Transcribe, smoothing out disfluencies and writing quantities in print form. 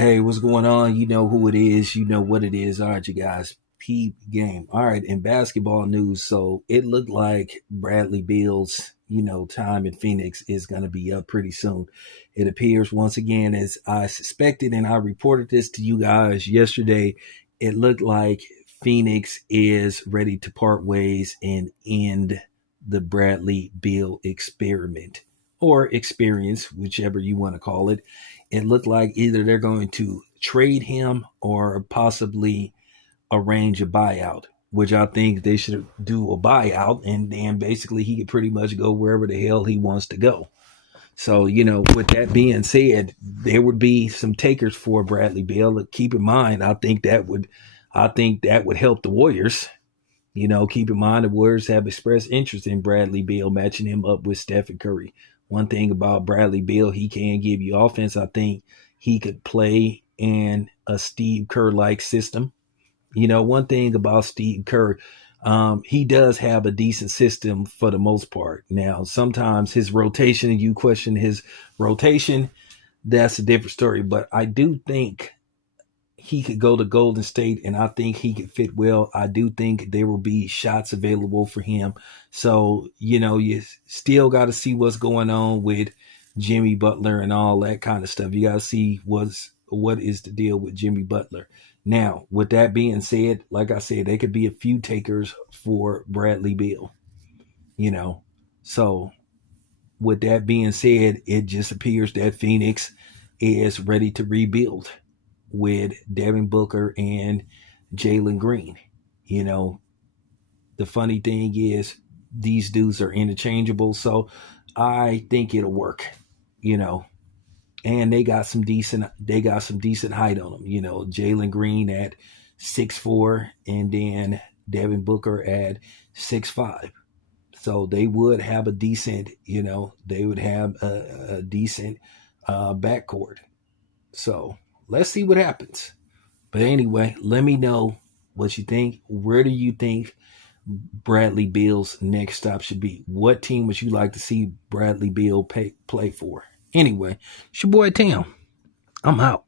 Hey, what's going on? You know who it is. You know what it is. All right, you guys. Peep game. All right, in basketball news, so it looked like Bradley Beal's, time in Phoenix is going to be up pretty soon. It appears once again, as I suspected, and I reported this to you guys yesterday, it looked like Phoenix is ready to part ways and end the Bradley Beal experiment or experience, whichever you want to call it. It looked like either they're going to trade him or possibly arrange a buyout, which I think they should do a buyout, and then basically he could pretty much go wherever the hell he wants to go. So, with that being said, there would be some takers for Bradley Beal. Keep in mind, I think that would help the Warriors. Keep in mind the Warriors have expressed interest in Bradley Beal, matching him up with Stephen Curry. One thing about Bradley Beal, he can give you offense. I think he could play in a Steve Kerr like system. One thing about Steve Kerr, he does have a decent system for the most part. Now, sometimes his rotation, you question his rotation, that's a different story. But I do think he could go to Golden State, and I think he could fit well. I do think there will be shots available for him. So, you still got to see what's going on with Jimmy Butler and all that kind of stuff. You got to see what is the deal with Jimmy Butler. Now, with that being said, like I said, there could be a few takers for Bradley Beal, you know. So, with that being said, it just appears that Phoenix is ready to rebuild with Devin Booker and Jalen Green. You know, the funny thing is these dudes are interchangeable, so I think it'll work. You know, and they got some decent height on them. Jalen Green at 6'4", and then Devin Booker at 6'5". So they would have a decent, they would have a decent backcourt. So let's see what happens. But anyway, let me know what you think. Where do you think Bradley Beal's next stop should be? What team would you like to see Bradley Beal play for? Anyway, it's your boy Tam. I'm out.